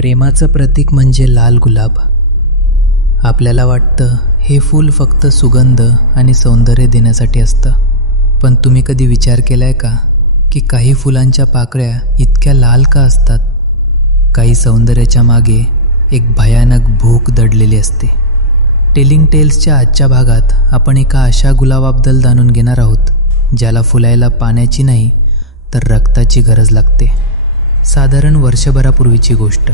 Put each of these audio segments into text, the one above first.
प्रेमाचं प्रतीक म्हणजे लाल गुलाब. आपल्याला वाटतं हे फूल फक्त सुगंध आणि सौंदर्य देण्यासाठी असतं, पण तुम्ही कधी विचार केलाय का की काही फुलांच्या पाकळ्या इतक्या लाल का असतात? काही सौंदर्याच्या मागे एक भयानक भूक दडलेली असते. टेलिंग टेल्सच्या आजच्या भागात आपण एका अशा गुलाबाबद्दल जाणून घेणार आहोत ज्याला फुलायला पाण्याची नाही तर रक्ताची गरज लागते. साधारण वर्षभरापूर्वीची गोष्ट.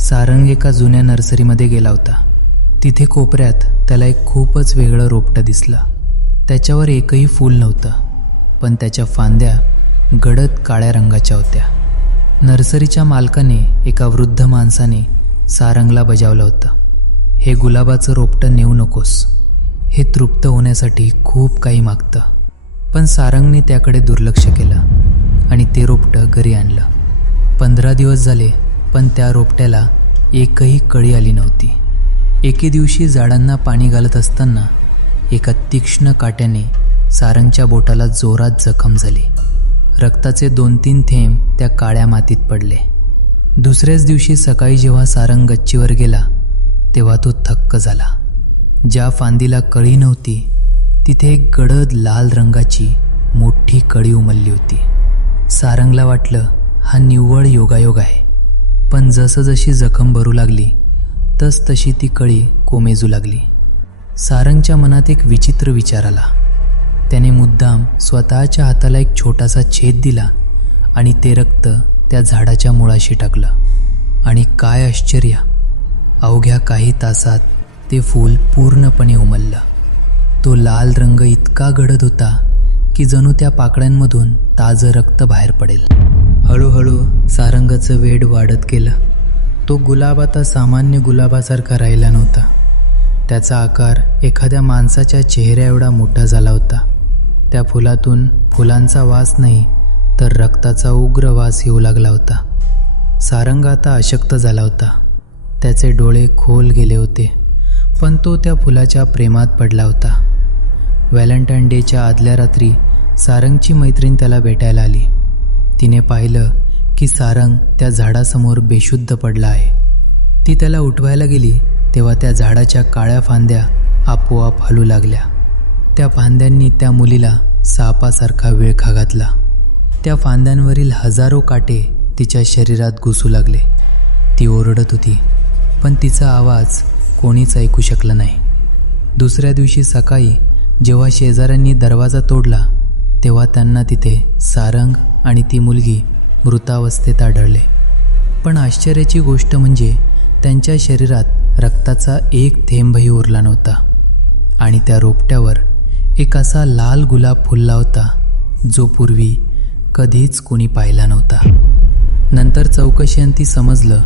सारंग एका जुन्या नर्सरीमध्ये गेला होता. तिथे कोपऱ्यात त्याला एक खूपच वेगळं रोपटं दिसलं. त्याच्यावर एकही फूल नव्हतं, पण त्याच्या फांद्या गडद काळ्या रंगाच्या होत्या. नर्सरीच्या मालकाने एका वृद्ध माणसाने सारंगला बजावलं होतं, हे गुलाबाचं रोपटं नेऊ नकोस, हे तृप्त होण्यासाठी खूप काही मागतं. पण सारंगने त्याकडे दुर्लक्ष केलं आणि ते रोपटं घरी आणलं. 15 दिवस झाले, पण त्या रोपट्याला एकही कळी आली नव्हती. एके दिवशी झाडांना पाणी घालत असताना एका तीक्ष्ण काट्याने सारंगच्या बोटाला जोरात जखम झाली. रक्ताचे 2-3 थेंब त्या काळ्या मातीत पडले. दुसऱ्याच दिवशी सकाळी जेव्हा सारंग गच्चीवर गेला तेव्हा तो थक्क झाला. ज्या फांदीला कळी नव्हती तिथे एक गडद लाल रंगाची मोठी कळी उमलली होती. सारंगला वाटलं हा निव्वळ योगायोग आहे. पण जसजशी जखम भरू लागली तशी ती कळी कोमेजू लागली. सारंगच्या मनात एक विचित्र विचार आला. त्याने मुद्दाम स्वतःच्या हाताला एक छोटासा छेद दिला आणि ते रक्त त्या झाडाच्या मुळाशी टाकलं. आणि काय आश्चर्य, अवघ्या काही तासात ते फूल पूर्णपणे उमललं. तो लाल रंग इतका गडद होता की जणू त्या पाकळ्यांमधून ताजं रक्त बाहेर पडेल. हळूहळू सारंगाचं वेड वाढत गेलं. तो गुलाब आता सामान्य गुलाबासारखा राहिला नव्हता. त्याचा आकार एखाद्या माणसाच्या चेहऱ्या एवढा मोठा झाला होता. त्या फुलातून फुलांचा वास नाही तर रक्ताचा उग्र वास येऊ लागला होता. सारंग आता अशक्त झाला होता. त्याचे डोळे खोल गेले होते, पण तो त्या फुलाच्या प्रेमात पडला होता. व्हॅलेंटाईन डेच्या आदल्या रात्री सारंगची मैत्रीण त्याला भेटायला आली. तिने पाहिलं की सारंग त्या झाडासमोर बेशुद्ध पडला आहे. ती त्याला उठवायला गेली तेव्हा त्या झाडाच्या काळ्या फांद्या आपोआप हलू लागल्या. त्या फांद्यांनी त्या मुलीला सापासारखा विळखा घातला. त्या फांद्यांवरील हजारो काटे तिच्या शरीरात घुसू लागले. ती ओरडत होती, पण तिचा आवाज कोणीच ऐकू शकलं नाही. दुसऱ्या दिवशी सकाळी जेव्हा शेजाऱ्यांनी दरवाजा तोडला तेव्हा त्यांना तिथे सारंग आणि ती मुलगी मृतावस्थेत आढळले. पण आश्चर्याची गोष्ट म्हणजे त्यांच्या शरीरात रक्ताचा एक थेंबही उरला नव्हता. आणि त्या रोपट्यावर एक असा लाल गुलाब फुलला होता जो पूर्वी कधीच कोणी पाहिला नव्हता. नंतर चौकशीअंती समजलं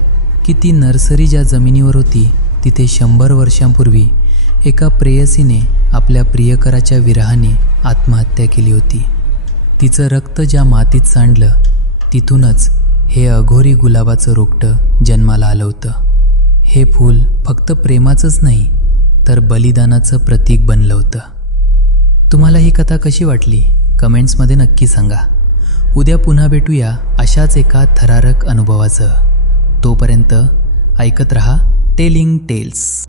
की ती नर्सरी ज्या जमिनीवर होती तिथे 100 वर्षांपूर्वी एका प्रेयसीने आपल्या प्रियकराच्या विरहाने आत्महत्या केली होती. तिचं रक्त ज्या मातीत सांडलं तिथूनच हे अघोरी गुलाबाचं रोपटं जन्माला आलं होतं. हे फूल फक्त प्रेमाचंच नाही तर बलिदानाचं प्रतीक बनलं होतं. तुम्हाला ही कथा कशी वाटली कमेंट्समध्ये नक्की सांगा. उद्या पुन्हा भेटूया अशाच एका थरारक अनुभवाचं. तोपर्यंत ऐकत रहा टेलिंग टेल्स.